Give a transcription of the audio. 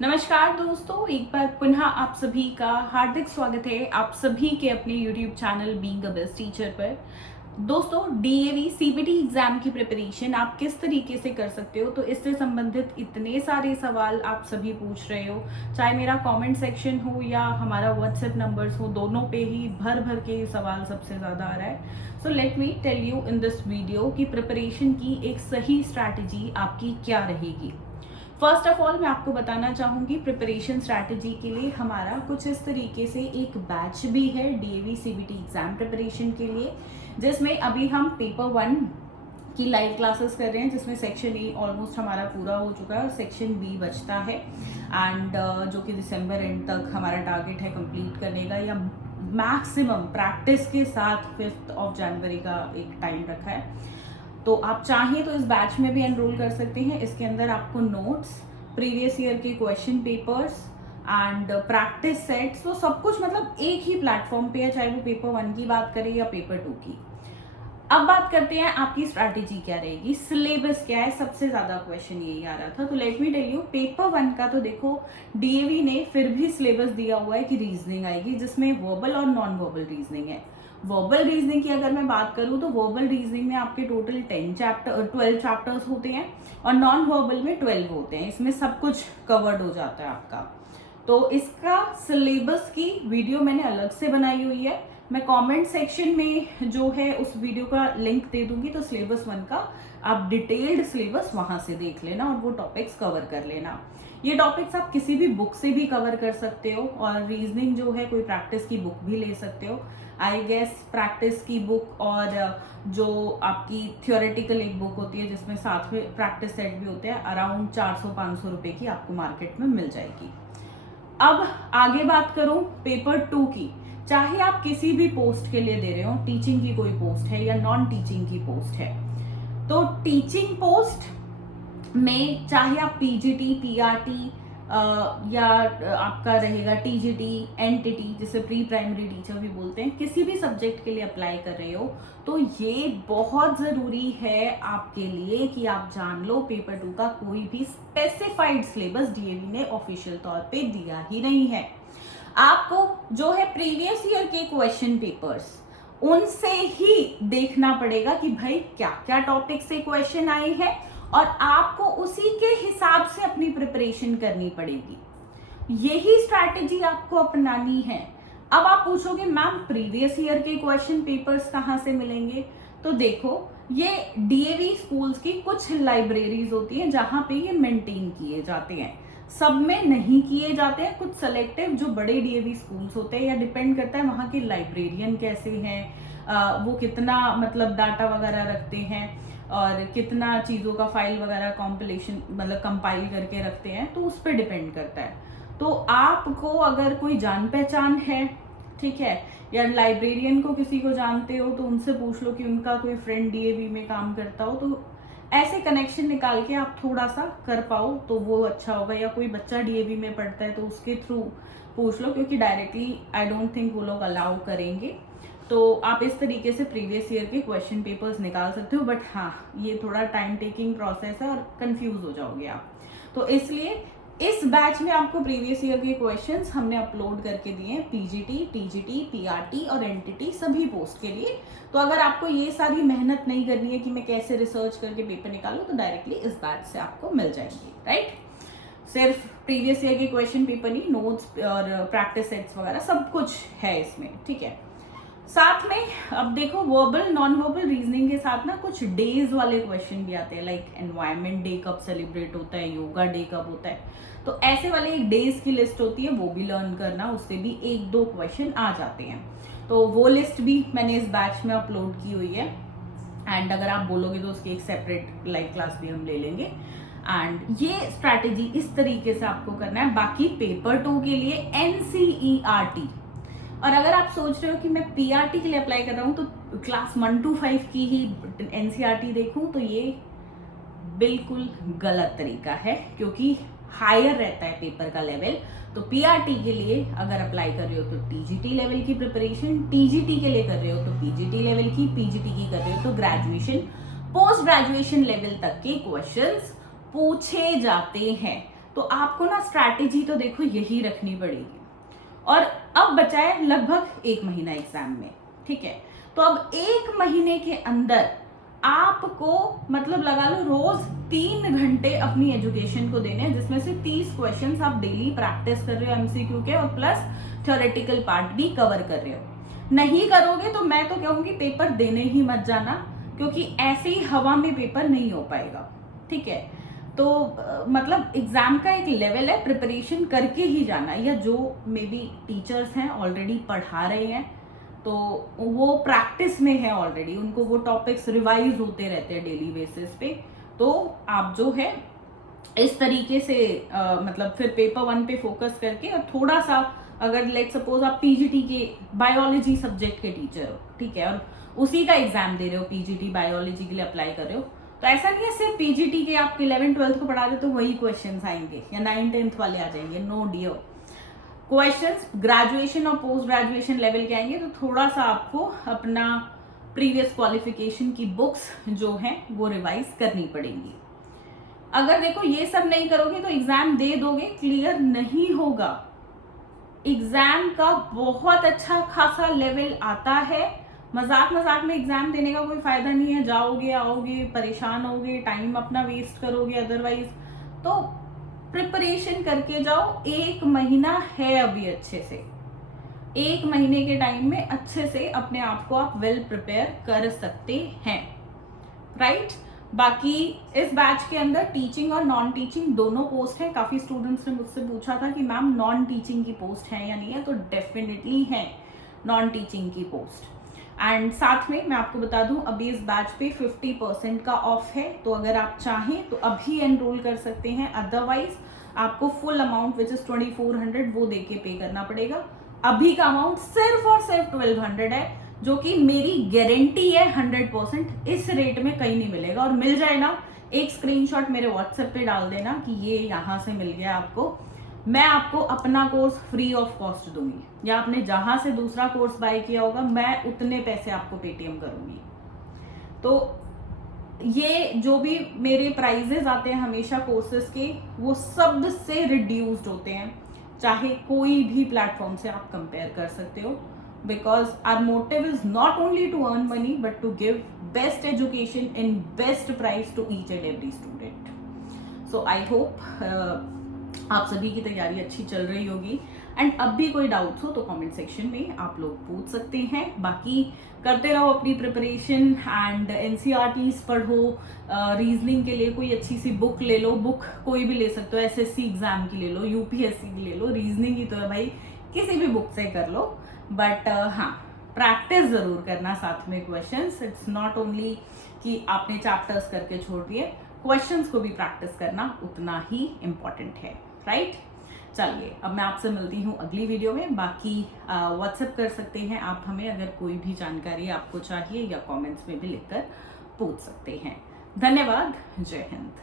नमस्कार दोस्तों, एक बार पुनः आप सभी का हार्दिक स्वागत है आप सभी के अपने YouTube channel being a best teacher पर। दोस्तों, डीएवी सीबीटी एग्जाम की प्रिपरेशन आप किस तरीके से कर सकते हो, तो इससे संबंधित इतने सारे सवाल आप सभी पूछ रहे हो, चाहे मेरा कमेंट सेक्शन हो या हमारा व्हाट्सएप नंबर्स हो, दोनों पे ही भर भर के सवाल सबसे ज़्यादा आ रहा है। So let me tell you in this video कि प्रिपरेशन की एक सही स्ट्रैटेजी आपकी क्या रहेगी। फर्स्ट ऑफ ऑल मैं आपको बताना चाहूंगी प्रिपरेशन स्ट्रैटेजी के लिए हमारा कुछ इस तरीके से एक बैच भी है डीएवी सीबीटी एग्जाम प्रिपरेशन के लिए, जिसमें अभी हम पेपर 1 की लाइव क्लासेस कर रहे हैं, जिसमें सेक्शन ए ऑलमोस्ट हमारा पूरा हो चुका है और सेक्शन बी बचता है एंड जो कि दिसंबर एंड तक हमारा टारगेट है कंप्लीट करने का, या मैक्सिमम प्रैक्टिस के साथ 5 जनवरी का एक टाइम रखा है। तो आप चाहें तो इस बैच में भी एनरोल कर सकते हैं। इसके अंदर आपको नोट्स, प्रीवियस ईयर के question papers and practice sets, तो सब कुछ मतलब एक ही प्लेटफॉर्म पे है, चाहे वो पेपर 1 की बात करें या पेपर 2 की। अब बात करते हैं आपकी स्ट्रैटेजी क्या रहेगी, सिलेबस क्या है। सबसे ज्यादा क्वेश्चन यही आ रहा था, तो let me tell you paper 1 का तो देखो डीएवी ने फिर भी सिलेबस दिया हुआ है कि रीजनिंग आएगी, जिसमें वर्बल और नॉन वर्बल रीजनिंग है। वर्बल रीजनिंग की अगर मैं बात करूं तो वर्बल रीजनिंग में आपके टोटल 12 चैप्टर्स होते हैं और नॉन वर्बल में 12 होते हैं। इसमें सब कुछ कवर्ड हो जाता है आपका। तो इसका सिलेबस की वीडियो मैंने अलग से बनाई हुई है, मैं कमेंट सेक्शन में जो है उस वीडियो का लिंक दे दूंगी, तो सिलेबस 1 का आप डिटेल्ड सिलेबस वहां से देख लेना और वो टॉपिक्स कवर कर लेना। ये टॉपिक्स आप किसी भी बुक से भी कवर कर सकते हो और रीजनिंग जो है कोई प्रैक्टिस की बुक भी ले सकते हो। आई गेस प्रैक्टिस की बुक और जो आपकी थियोरेटिकल एक बुक होती है जिसमें साथ में प्रैक्टिस सेट भी होते हैं, अराउंड 400-500 रुपए की आपको मार्केट में मिल जाएगी। अब आगे बात करूं पेपर 2 की, चाहे आप किसी भी पोस्ट के लिए दे रहे हो, टीचिंग की कोई पोस्ट है या नॉन टीचिंग की पोस्ट है, तो टीचिंग पोस्ट में चाहे आप पीजीटी, पीआरटी या आपका रहेगा टीजीटी, एनटीटी जिसे प्री प्राइमरी टीचर भी बोलते हैं, किसी भी सब्जेक्ट के लिए अप्लाई कर रहे हो, तो ये बहुत जरूरी है आपके लिए कि आप जान लो पेपर 2 का कोई भी स्पेसिफाइड सिलेबस डीएवी ने ऑफिशियल तौर पे दिया ही नहीं है। आपको जो है प्रीवियस ईयर के क्वेश्चन पेपर्स उनसे ही देखना पड़ेगा कि भाई क्या क्या टॉपिक से क्वेश्चन आए हैं और आपको उसी के हिसाब से अपनी प्रिपरेशन करनी पड़ेगी। यही स्ट्रैटेजी आपको अपनानी है। अब आप पूछोगे मैम प्रीवियस ईयर के क्वेश्चन पेपर्स कहाँ से मिलेंगे, तो देखो ये डीएवी स्कूल्स की कुछ लाइब्रेरीज होती हैं जहां पे ये मेंटेन किए जाते हैं, सब में नहीं किए जाते हैं, कुछ सेलेक्टिव जो बड़े डीएवी स्कूल्स होते हैं, या डिपेंड करता है वहाँ के लाइब्रेरियन कैसे हैं, वो कितना मतलब डाटा वगैरह रखते हैं और कितना चीज़ों का फाइल वगैरह कॉम्पिलेशन मतलब कंपाइल करके रखते हैं, तो उस पर डिपेंड करता है। तो आपको अगर कोई जान पहचान है, ठीक है, या लाइब्रेरियन को किसी को जानते हो तो उनसे पूछ लो कि उनका कोई फ्रेंड डीएवी में काम करता हो, तो ऐसे कनेक्शन निकाल के आप थोड़ा सा कर पाओ तो वो अच्छा होगा। या कोई बच्चा डीएवी में पढ़ता है तो उसके थ्रू पूछ लो, क्योंकि डायरेक्टली आई डोंट थिंक वो लोग अलाउ करेंगे। तो आप इस तरीके से प्रीवियस ईयर के क्वेश्चन पेपर्स निकाल सकते हो, बट हाँ ये थोड़ा टाइम टेकिंग प्रोसेस है और कंफ्यूज हो जाओगे आप। तो इसलिए इस बैच में आपको प्रीवियस ईयर के क्वेश्चंस हमने अपलोड करके दिए हैं, पीजीटी, टीजीटी, पीआरटी और एनटीटी सभी पोस्ट के लिए। तो अगर आपको ये सारी मेहनत नहीं करनी है कि मैं कैसे रिसर्च करके पेपर निकालूं, तो डायरेक्टली इस बैच से आपको मिल जाएंगे, राइट। सिर्फ प्रीवियस ईयर के क्वेश्चन पेपर नहीं, नोट्स और प्रैक्टिस सेट्स वगैरह सब कुछ है इसमें, ठीक है। साथ में अब देखो वर्बल नॉन वर्बल रीजनिंग के साथ ना कुछ डेज वाले क्वेश्चन भी आते हैं, लाइक एनवायरमेंट डे कब सेलिब्रेट होता है, योगा डे कब होता है, तो ऐसे वाले एक डेज की लिस्ट होती है, वो भी लर्न करना, उससे भी 1-2 क्वेश्चन आ जाते हैं। तो वो लिस्ट भी मैंने इस बैच में अपलोड की हुई है एंड अगर आप बोलोगे तो उसकी एक सेपरेट लाइव क्लास भी हम ले लेंगे। एंड ये स्ट्रैटेजी इस तरीके से आपको करना है। बाकी पेपर 2 के लिए एनसीईआरटी, और अगर आप सोच रहे हो कि मैं पीआरटी के लिए अप्लाई कर रहा हूं तो क्लास 1 to 5 की ही एनसीईआरटी देखूं, तो ये बिल्कुल गलत तरीका है, क्योंकि हायर रहता है पेपर का लेवल। तो पीआरटी के लिए अगर अप्लाई कर रहे हो तो टीजीटी लेवल की प्रिपरेशन, टीजीटी के लिए कर रहे हो तो पीजीटी लेवल की, पीजीटी की कर रहे हो तो ग्रेजुएशन, पोस्ट ग्रेजुएशन लेवल तक के क्वेश्चंस पूछे जाते हैं। तो आपको ना स्ट्रैटेजी तो देखो यही रखनी पड़ेगी। और अब बचा है लगभग 1 महीना एग्जाम में, ठीक है। तो अब 1 महीने के अंदर आपको मतलब लगा लो रोज 3 घंटे अपनी एजुकेशन को देने हैं, जिसमें से 30 क्वेश्चंस आप डेली प्रैक्टिस कर रहे हो एमसीक्यू के, और प्लस थ्योरेटिकल पार्ट भी कवर कर रहे हो। नहीं करोगे तो मैं तो कहूंगी पेपर देने ही मत जाना, क्योंकि ऐसे ही हवा में पेपर नहीं हो पाएगा, ठीक है। तो मतलब एग्जाम का एक लेवल है, प्रिपरेशन करके ही जाना, या जो मे बी टीचर्स हैं ऑलरेडी पढ़ा रहे हैं तो वो प्रैक्टिस में है ऑलरेडी, उनको वो टॉपिक्स रिवाइज होते रहते हैं डेली बेसिस पे। तो आप जो है इस तरीके से मतलब फिर पेपर 1 पे फोकस करके, और थोड़ा सा अगर लेट सपोज आप पीजीटी के बायोलॉजी सब्जेक्ट के टीचर हो, ठीक है, और उसी का एग्जाम दे रहे हो, पीजीटी बायोलॉजी के लिए अप्लाई कर रहे हो, तो ऐसा नहीं है सिर्फ पीजीटी के आप 11-12 को पढ़ा रहे हो तो वही क्वेश्चंस आएंगे या 9-10 वाले आ जाएंगे। नो डियर, क्वेश्चंस ग्रेजुएशन और पोस्ट ग्रेजुएशन लेवल के आएंगे, तो थोड़ा सा आपको अपना प्रीवियस क्वालिफिकेशन की बुक्स जो हैं वो रिवाइज करनी पड़ेंगी। अगर देखो ये सब नहीं करोगे तो एग्जाम दे दोगे, क्लियर नहीं होगा। एग्जाम का बहुत अच्छा खासा लेवल आता है, मजाक मजाक में एग्जाम देने का कोई फायदा नहीं है। जाओगे आओगे परेशान होगे, टाइम अपना वेस्ट करोगे, अदरवाइज तो प्रिपरेशन करके जाओ। 1 महीना है अभी, अच्छे से 1 महीने के टाइम में अच्छे से अपने आप को आप वेल प्रिपेयर कर सकते हैं, राइट। बाकी इस बैच के अंदर टीचिंग और नॉन टीचिंग दोनों पोस्ट है। काफी स्टूडेंट्स ने मुझसे पूछा था कि मैम नॉन टीचिंग की पोस्ट है या नहीं है, तो डेफिनेटली है नॉन टीचिंग की पोस्ट। एंड साथ में मैं आपको बता दूं अभी इस बैच पे 50% का ऑफ है, तो अगर आप चाहें तो अभी एनरोल कर सकते हैं, अदरवाइज आपको फुल अमाउंट विच इज 2400 वो देके पे करना पड़ेगा। अभी का अमाउंट सिर्फ और सिर्फ 1200 है, जो कि मेरी गारंटी है 100% इस रेट में कहीं नहीं मिलेगा। और मिल जाए ना, एक स्क्रीनशॉट मेरे व्हाट्सएप पे डाल देना कि ये यहाँ से मिल गया आपको, मैं आपको अपना कोर्स फ्री ऑफ कॉस्ट दूंगी, या आपने जहां से दूसरा कोर्स बाय किया होगा मैं उतने पैसे आपको पेटीएम करूंगी। तो ये जो भी मेरे प्राइजेस आते हैं हमेशा कोर्सेज के, वो सबसे रिड्यूस्ड होते हैं, चाहे कोई भी प्लेटफॉर्म से आप कंपेयर कर सकते हो, because our motive is not only to earn money but to give best education in best price to each and every student. So I hope आप सभी की तैयारी अच्छी चल रही होगी। एंड अब भी कोई डाउट्स हो तो कमेंट सेक्शन में आप लोग पूछ सकते हैं। बाकी करते रहो अपनी प्रिपरेशन, एंड एनसीईआरटीज पढ़ो, रीजनिंग के लिए कोई अच्छी सी बुक ले लो, बुक कोई भी ले सकते हो, एसएससी एग्जाम की ले लो, यूपीएससी की ले लो, रीजनिंग की तो है भाई किसी भी बुक से कर लो, बट हाँ प्रैक्टिस जरूर करना साथ में क्वेश्चंस। इट्स नॉट ओनली कि आपने चैप्टर्स करके छोड़ दिए, क्वेश्चंस को भी प्रैक्टिस करना उतना ही इम्पोर्टेंट है, राइट। चलिए अब मैं आपसे मिलती हूँ अगली वीडियो में। बाकी व्हाट्सएप कर सकते हैं आप हमें, अगर कोई भी जानकारी आपको चाहिए, या कमेंट्स में भी लिखकर पूछ सकते हैं। धन्यवाद, जय हिंद।